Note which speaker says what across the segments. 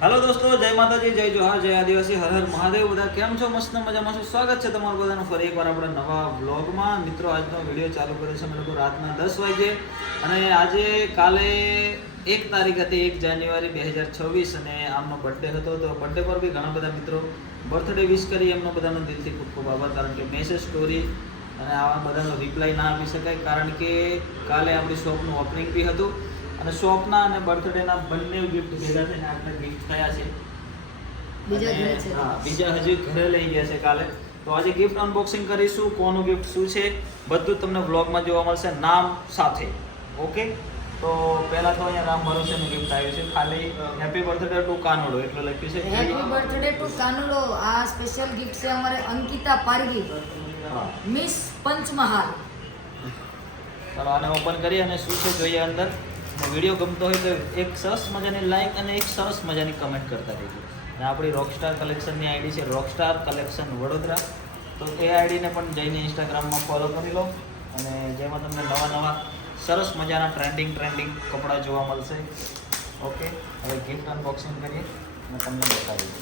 Speaker 1: હાલો દોસ્તો, જય માતાજી, જય જોહાર, જય આદિવાસી, હર હર મહાદેવ. બધા કેમ છો? મસ્ત મજામાં છો. સ્વાગત છે તમારું બધાનું ફરી એકવાર આપણા નવા વ્લોગમાં. મિત્રો, આજનો વીડિયો ચાલુ કર્યો છે અમે લોકો રાતના દસ વાગે અને આજે કાલે એક તારીખ હતી, એક જાન્યુઆરી બે હજાર છવ્વીસ, અને આમનો બર્થડે હતો. તો બર્થડે પર બી ઘણા બધા મિત્રો બર્થડે વિશ કરી, એમનો બધાનો દિલથી ખૂબ ખૂબ આભાર. કારણ કે મેસેજ સ્ટોરી અને આવા બધાનો રિપ્લાય ના આપી શકાય. કારણ કે કાલે આપણી શોપનું ઓપનિંગ બી હતું. અને શોપના અને બર્થડેના બંને ગિફ્ટ ભેગા થઈને આટલા ગિફ્ટ થયા છે.
Speaker 2: બીજા ઘરે છે.
Speaker 1: હા બીજા હજી ઘરે લઈ ગયા છે કાલે. તો આજે ગિફ્ટ અનબોક્સિંગ કરીશું. કોનું ગિફ્ટ શું છે બધું તમને વ્લોગમાં જોવા મળશે. નામ સાથે. ઓકે? તો પહેલા તો અહીંયા રામ ભરોસેનું ગિફ્ટ આવ્યું છે. ખાલી હેપી બર્થડે ટુ કાનોડો એટલું લખ્યું છે.
Speaker 2: Happy birthday to Kanodo. આ સ્પેશિયલ ગિફ્ટ છે અમારે અંકિતા પારગી મિસ પંચમહાલ.
Speaker 1: ચાલો આને ઓપન કરી અને શું છે જોઈએ અંદર? વીડિયો ગમતો હોય તો એક સરસ મજાની લાઈક અને એક સરસ મજાની કમેન્ટ કરતા રહેજો. અને આપણી રોકસ્ટાર કલેક્શનની આઈડી છે રોકસ્ટાર કલેક્શન વડોદરા. તો એ આઈડીને પણ જઈને ઇન્સ્ટાગ્રામમાં ફોલો કરી લો. અને જેમાં તમને નવા નવા સરસ મજાના ટ્રેન્ડિંગ ટ્રેન્ડિંગ કપડાં જોવા મળશે. ઓકે હવે ગિફ્ટ અનબોક્સિંગ કરીએ અને તમને બતાવીએ.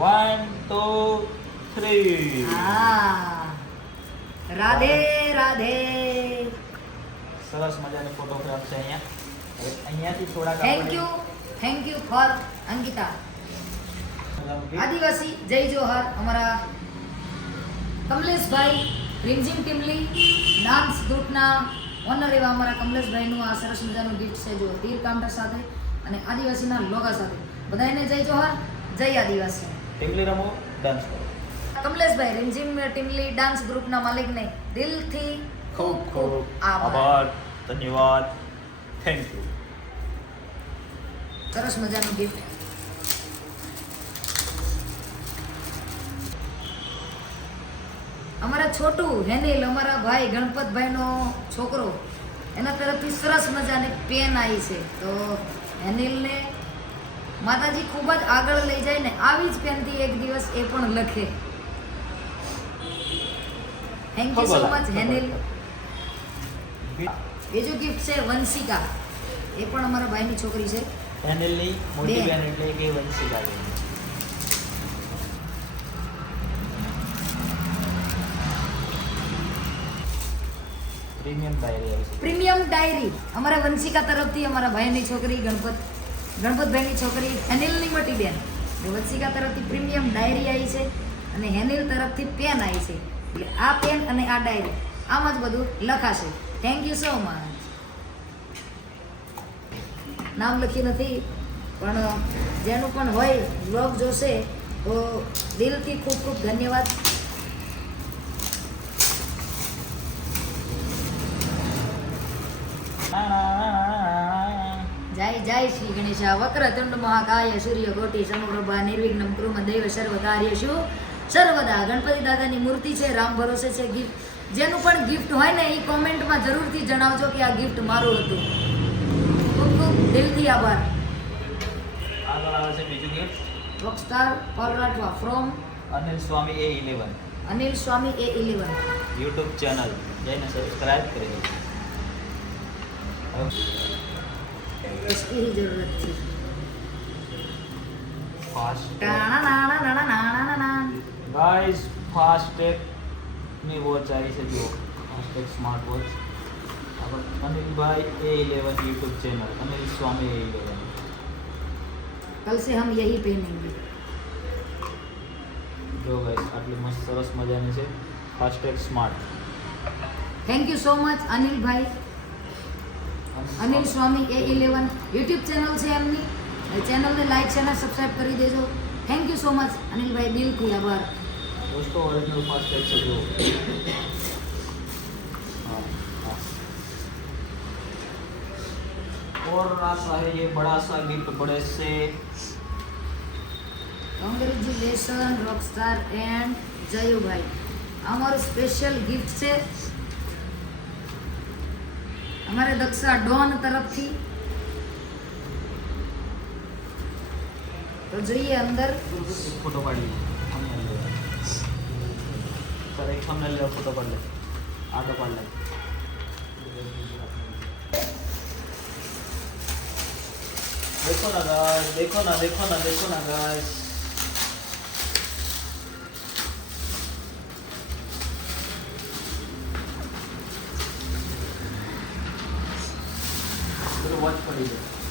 Speaker 1: One two
Speaker 2: three Radhe Radhe.
Speaker 1: સરસ મજાની ફોટોગ્રાફ છે અહીંયા. અહીંયાથી થોડા
Speaker 2: thank you thank you for
Speaker 1: Ankita.
Speaker 2: આદિવાસી જય જોહર. અમારા કમલેશભાઈ રીમઝીમ ટીમલી ડાન્સ ગ્રુપના ઓનર એવા અમારા કમલેશભાઈનું આ સરસ મજાનું ગિફ્ટ છે જો તીર કાઉન્ટર સાથે અને આદિવાસીના લોગા સાથે. બધાને જય જોહર જય આદિવાસી.
Speaker 1: ટીમલી રમો ડાન્સ કરો.
Speaker 2: કમલેશભાઈ રીમઝીમ ટીમલી ડાન્સ ગ્રુપના માલિકને દિલથી
Speaker 1: ખૂબ ખૂબ
Speaker 2: આભાર.
Speaker 1: ધન્યવાદ. થેન્ક યુ
Speaker 2: સરસ મજાનું ગિફ્ટ અમારા છોટું હેનિલ અમારા ભાઈ ગણપતભાઈનો છોકરો એના તરફથી સરસ મજાની પેન આવી છે. તો હેનિલને માતાજી ખૂબ જ આગળ લઈ જાય ને આવી જ પેનથી એક દિવસ એ પણ લખે. Thank you so much Henil. બીજું ગિફ્ટ છે વંશિકા એ પણ અમારા ભાઈની છોકરી છે.
Speaker 1: એનલની મોટી બેન એટલે કે Vanshika premium diary
Speaker 2: premium diary અમારા વંશિકા તરફથી અમારા ભાઈની છોકરી ગણપત ગણપતભાઈની છોકરી હેનિલની મોટી બેન. વંશિકા તરફથી પ્રીમિયમ ડાયરી આવી છે અને હેનિલ તરફથી પેન આવી છે. એટલે આ પેન અને આ ડાયરી આમાં જ બધું લખાશે. થેન્ક યુ સો મચ નામ લખી નથી, પણ જેનું પણ હોય બ્લોગ જોશે, તો દિલથી ખૂબ ખૂબ ધન્યવાદ. જય જય શ્રી ગણેશા. વક્રતુંડ મહાકાય સૂર્ય કોટી સમપ્રભા નિર્વિઘ્નમ કૃમ દૈવ સર્વ કાર્યશુ સર્વદા ગણપતિ દાદાની મૂર્તિ છે, રામ ભરોસે છે ગિફ્ટ જેનું પણ ગિફ્ટ હોય ને એ કોમેન્ટમાં જરૂરથી જણાવજો કે આ ગિફ્ટ મારું હતું ખૂબ ખૂબ દિલથી આભાર
Speaker 1: આગળ છે બીજું gift
Speaker 2: rockstar પરલાટવા from
Speaker 1: Anil Swami A eleven
Speaker 2: Anil Swami A eleven
Speaker 1: YouTube channel જઈને સબસ્ક્રાઇબ કરી દેજો
Speaker 2: જરૂરત છે ફાસ્ટ ના
Speaker 1: ના
Speaker 2: ના ના ના ના ના
Speaker 1: ગાઈસ ફાસ્ટ ની વોચ આવી છે જુઓ ફાસ્ટેક સ્માર્ટ વોચ આપણે Anilbhai A eleven YouTube channel Anil Swami A eleven
Speaker 2: कल से हम यही पहनेंगे
Speaker 1: જો ગાઈસ આટલી મસ્ત સરસ મજાની છે Fastrack smart
Speaker 2: thank you so much Anilbhai Anil Swami A eleven YouTube channel છે એમની એ ચેનલને લાઈક છે અને સબસ્ક્રાઈબ કરી દેજો thank you so much Anilbhai દિલથી આભાર
Speaker 1: उसको ओरिजिनल पास टैग से जो हाँ हाँ। और आशा है ये बड़ा सा गिफ्ट बड़े से।
Speaker 2: कॉन्ग्रेचुलेसन रॉकस्टार एंड जयू भाई। हमारो स्पेशल गिफ्ट से हमारे दक्षा डॉन तरफ़ थी। तो જોઈએ અંદર
Speaker 1: ફોટો પાડી कर एक सामने ले फोटो पड़ ले ऑटो पड़ ले देखो ना गाइस देखो ना देखो ना देखो ना गाइस वॉच पड़ी है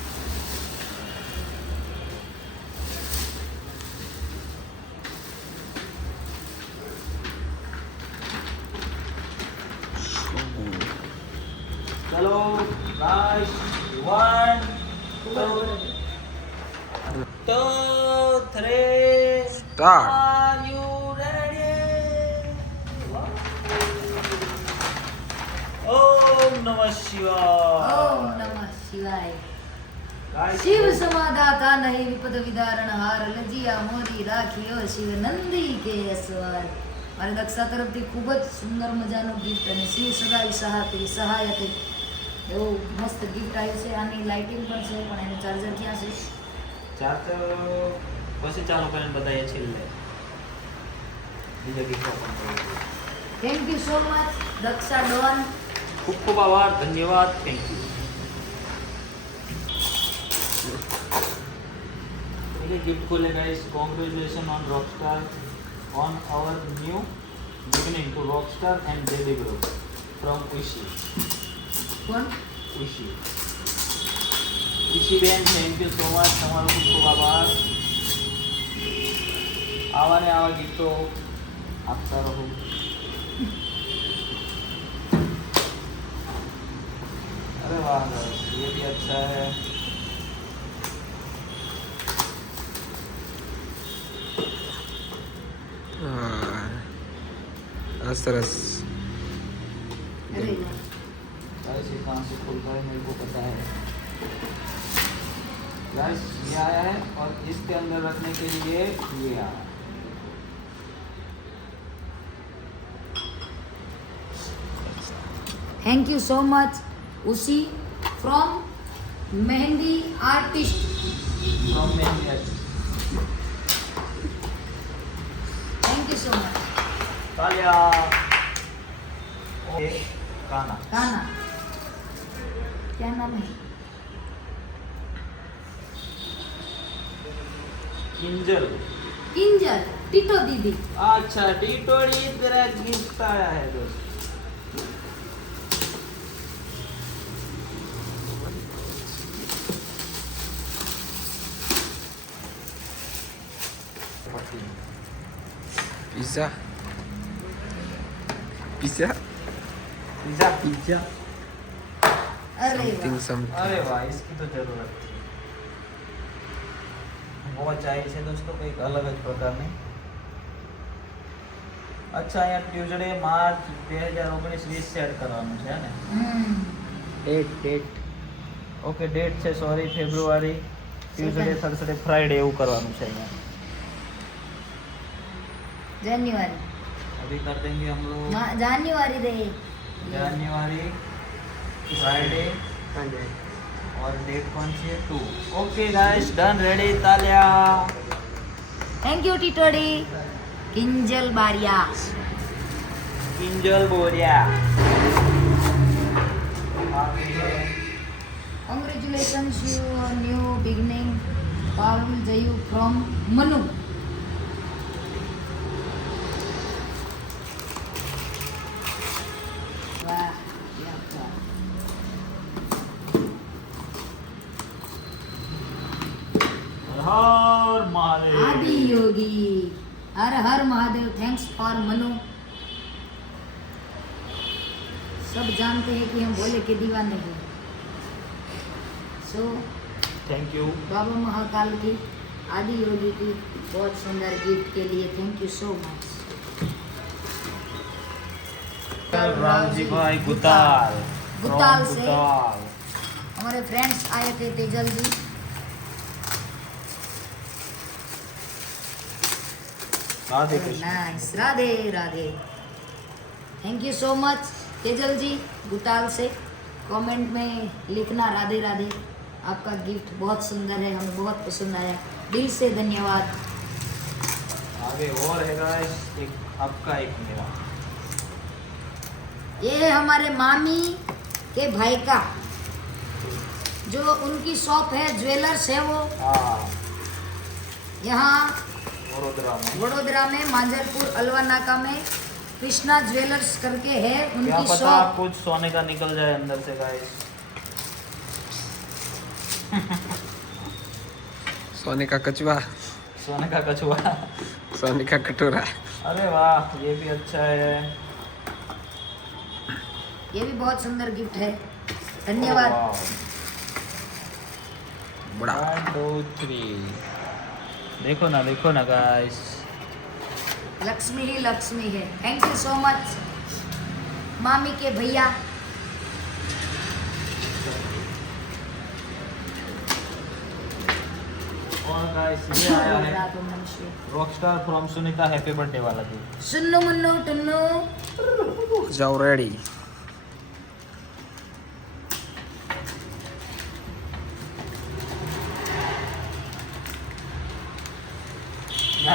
Speaker 3: Start.
Speaker 1: Are you ready? ઓમ નમઃ શિવાય.
Speaker 2: ઓમ નમઃ શિવાય. શિવ સમાદાતા નહીં વિપદ વિદારણ હાર લજિયા મોરી રાખ્યો શિવ નંદી કે અસવાર મારે દક્ષા તરફથી ખૂબ જ સુંદર મજાનું ગિફ્ટ અને શિવ સદાય સહાય સહાય હતી એવું મસ્ત ગિફ્ટ આવ્યું છે. આની લાઇટિંગ પણ છે પણ એનું ચાર્જર ક્યાં છે?
Speaker 1: ચાર્જર પછી ચાલુ કરીને બતાવીએ છેલ્લે બીજા ગીત ઓપન કરીએ
Speaker 2: thank you so much Daksha Don
Speaker 1: ખૂબ ખૂબ આભાર ધન્યવાદ થેન્ક યુ ये गिफ्ट खोले guys congratulation on rockstar on our new beginning to rockstar and baby group from Ushi
Speaker 2: કોણ
Speaker 1: ઉશી ઉશી બેન થેન્ક યુ સો મચ તમારો ખૂબ ખૂબ આભાર આવા ને આવા ગીતો આપતા રહો अरे वाह guys, ये भी अच्छा है
Speaker 3: હા આ સરસ
Speaker 2: અરે વાહ.
Speaker 1: गाइस ये कहाँ से खुलता है मेरे को पता है गाइस ये आया है और इसके अंदर रखने के लिए ये आया है
Speaker 2: Thank you so much Ushi from mehndi artist
Speaker 1: from mehndi
Speaker 2: artist thank you so
Speaker 1: much तालिया काना
Speaker 2: काना क्या नाम है
Speaker 1: किंजल
Speaker 2: किंजल टीटो दीदी
Speaker 1: अच्छा टीटो दीदी तेरा गिफ्ट आया है दोस्त।
Speaker 3: પિઝા પિઝા
Speaker 1: पिज्जा पिज्जा
Speaker 2: अरे
Speaker 3: સમથિંગ
Speaker 2: वाह
Speaker 3: સમથિંગ
Speaker 1: अरे वाह इसकी तो जरूरत थी बहुत चाहिए છે દોસ્તો કંઈક અલગ જ પ્રકારની અચ્છા અહીંયા ટ્યુઝડે માર્ચ બે હજાર ઓગણીસ વીસ સેટ કરવાનું છે ને
Speaker 2: हम्म
Speaker 1: ડેટ ડેટ ઓકે ડેટ છે sorry February Tuesday
Speaker 2: Second.
Speaker 1: Thursday Friday એવું કરવાનું છે અહીંયા
Speaker 2: जनवरी
Speaker 1: अभी कर देंगे हम लोग
Speaker 2: मा- जनवरी दे
Speaker 1: जनवरी फ्राइडे और डेट कौन सी है two okay guys done ready Talya
Speaker 2: thank you टीटोडी Kinjal Baria
Speaker 1: Kinjal Boria
Speaker 2: congratulations your new beginning Paul Jayu from Manu सब जानते हैं कि हम भोले के दीवाने हैं। सो
Speaker 1: थैंक यू
Speaker 2: बाबा महाकाल की आदि योगी की बहुत सुंदर गीत के लिए thank you so much
Speaker 1: Ramji भाई गुताल।
Speaker 2: गुताल। से। हमारे फ्रेंड्स आए थे Tejal ji
Speaker 1: Radhe Krishna.
Speaker 2: Nice Radhe Radhe. Thank you so much Tejal ji Gutal से कमेंट में लिखना राधे राधे। आपका गिफ्ट बहुत सुंदर है हमें बहुत पसंद आया। दिल से धन्यवाद।
Speaker 1: आगे और है गाइस एक आपका एक मेरा।
Speaker 2: ये हमारे मामी के भाई का जो उनकी शॉप है ज्वेलर्स है वो।
Speaker 1: हाँ।
Speaker 2: यहाँ
Speaker 1: वडोदरा में।
Speaker 2: वडोदरा में मांजरपुर अलवा नाका में। कृष्णा ज्वेलर्स करके है उनकी
Speaker 1: क्या
Speaker 2: पता
Speaker 1: कुछ सोने का निकल जाए अंदर से गाइस
Speaker 3: सोने का कचवा
Speaker 1: सोने का कछुआ।
Speaker 3: सोने का कटोरा।
Speaker 1: अरे वाह ये भी अच्छा है।
Speaker 2: ये भी बहुत सुंदर गिफ्ट है। धन्यवाद।
Speaker 3: बड़ा।
Speaker 1: वन टू थ्री देखो ना देखो ना गाइस
Speaker 2: लक्ष्मी ही लक्ष्मी है। थैंक यू सो मच मामी के भैया।
Speaker 1: है। Rockstar from Sunita happy birthday वाला जी
Speaker 2: सुन्नु मुन्नु टुन्नु।
Speaker 3: जाओ रेडी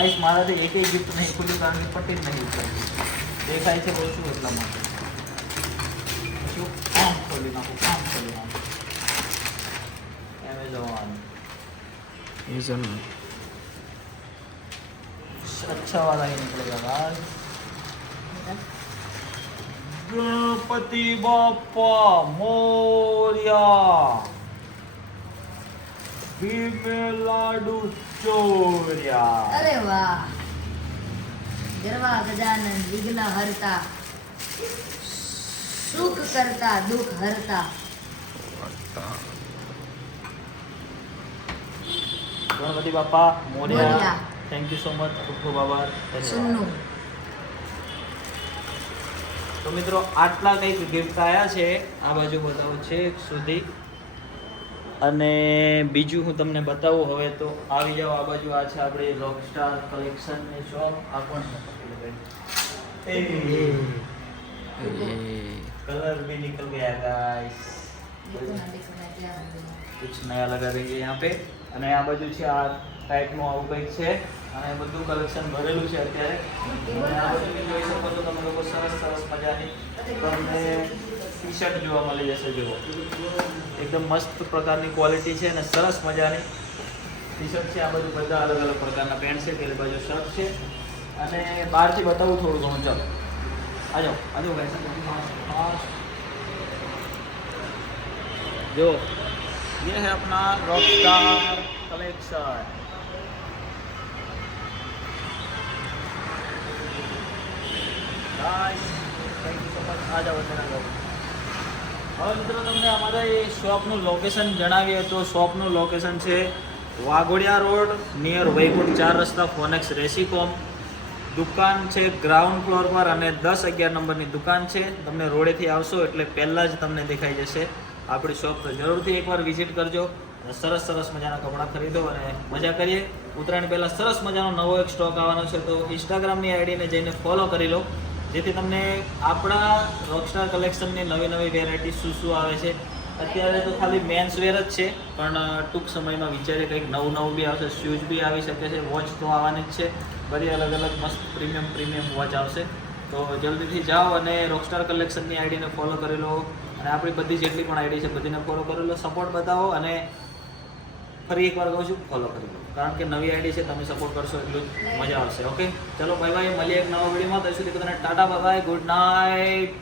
Speaker 1: ગાઈસ મારાથી એક ગિફ્ટ નહીં ખુલ્યું કારણ કે પટી જ નહીં ઉતરતી. દેખાય છે ઓછું એટલા માટે પછી આમ ખોલી નાખું આમ ખોલી નાખું એમેઝોન
Speaker 3: यूजन
Speaker 1: अच्छा वाला ही निकलेगा गाइस गणपति बाप्पा मोरिया भीमे लाडू ચોર્યા
Speaker 2: અરે વાહ. ગરવા ગજાનન વિઘ્ન હરતા સુખ કરતા દુઃખ હરતા.
Speaker 1: ગણપતિ બાપા મોરિયા. થેન્ક યુ સો મચ ખૂબ ખૂબ આભાર. તો મિત્રો આટલા કંઈક ગિફ્ટ આવ્યા છે. આ બાજુ બતાવું છે સુધી. અને બીજું હું તમને બતાવું હવે તો આવી જાઓ આ બાજુ આ છે આપણે રોકસ્ટાર કલેક્શનની શોપ આ
Speaker 2: પણ કલર ભી નિકલ ગયા ગાઈસ
Speaker 1: કુછ નયા લગા દેંગે યહાં પે. અને આ બાજુ છે આ ટાઈપનું આવું કંઈક છે. અને બધું કલેક્શન ભરેલું છે અત્યારે. અને આ બધું જોઈ શકો છો તમે લોકો સરસ સરસ મજાની તમને ટી શર્ટ જોવા મળી જશે જુઓ. એકદમ મસ્ત પ્રકારની ક્વોલિટી છે અને સરસ મજાની ટી શર્ટ છે આ બાજુ બધા અલગ અલગ પ્રકારના પેન્ટ છે પેલી બાજુ શર્ટ છે અને બહારથી બતાવું થોડું ઘણું ચાલો આ જાઓ આ જાઓ guys. जो ये है अपना rockstar collection guys thank you so much आ जाओ અંદર આ જાઓ હવે મિત્રો તમને અમારા એ શોપનું લોકેશન જણાવીએ તો શોપનું લોકેશન છે વાઘોડિયા રોડ નિયર વૈકુંઠ ચાર રસ્તા ફોનેક્સ રેસીકોમ. દુકાન છે ગ્રાઉન્ડ ફ્લોર પર અને દસ અગિયાર નંબરની દુકાન છે. તમને રોડેથી આવશો એટલે પહેલાં જ તમને દેખાઈ જશે. આપણી શોપ તો જરૂરથી એકવાર વિઝિટ કરજો. સરસ સરસ મજાના કપડાં ખરીદો અને મજા કરીએ. ઉત્તરાયણ પહેલાં સરસ મજાનો નવો એક સ્ટોક આવવાનો છે તો ઇન્સ્ટાગ્રામની આઈડીને જઈને ફોલો કરી લો. જેથી તમને આપણા રોકસ્ટાર કલેક્શનની નવી નવી વેરાયટી શું શું આવે છે. અત્યારે તો ખાલી મેન્સ વેર જ છે, પણ ટૂંક સમયમાં વિચારીએ કંઈક નવું નવું બી આવશે શૂઝ બી આવી શકે છે વોચ તો આવવાની જ છે. બધી અલગ અલગ મસ્ત પ્રીમિયમ પ્રીમિયમ વોચ આવશે. તો જલ્દીથી જાઓ અને રોકસ્ટાર કલેક્શનની આઈડીને ફોલો કરી લો. અને આપણી બધી જેટલી પણ આઈડી છે, બધીને ફોલો કરી લો. સપોર્ટ બતાવો અને ફરી એકવાર કહું છું ફોલો કરી લો. કારણ કે નવી આઈડી છે, તમે સપોર્ટ કરશો એટલું જ મજા આવશે ઓકે ચલો ભાઈ ભાઈ મળીએ એક નવા વિડીયોમાં ત્યાં સુધી બધાને ટાટા બાય ગુડ નાઇટ